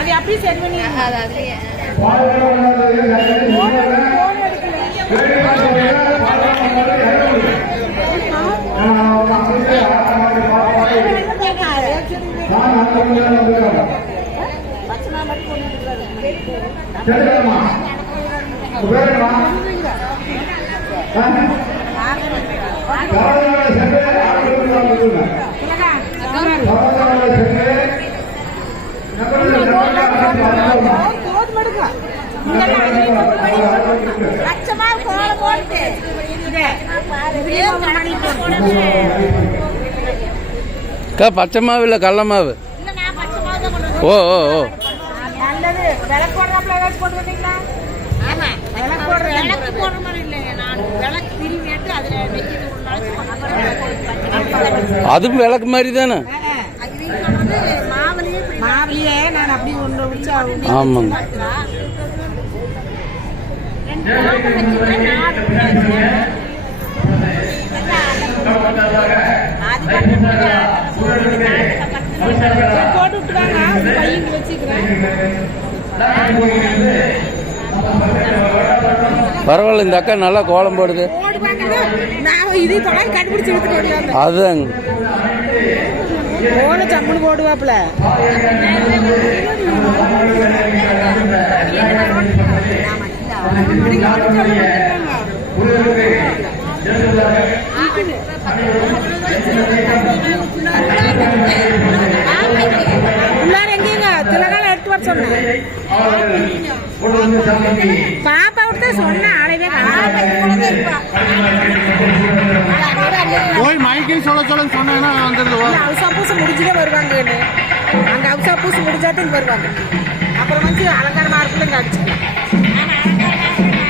அது அப்படி சரி பண்ணி பச்சை மாவு இல்ல கடல மாவு. ஓ ஓ ஓ அதுவும் விளக்கு மாதிரி தானே. ஆமாங்க. போட்டு விட்டுவாங்க பையன் வச்சுக்கிறேன். பரவாயில்ல, இந்த அக்கா நல்லா கோலம் போடுது. அதுதாங்க சம்முன்னு போடுவாப்புல. எங்கேங்க திலகால எடுத்து வர சொன்னேன். பாப்பா விட்டு சொன்ன ஆளையே போய் மைக்கில் சொல்ல சொன்னா ஹவுஸ் பூசு முடிச்சுதான் வருவாங்க. அங்க ஹவுஸ் பூசு முடிச்சாட்டும் வருவாங்க. அப்புறம் வந்து அலங்காரமா இருக்குல்ல அடிச்சு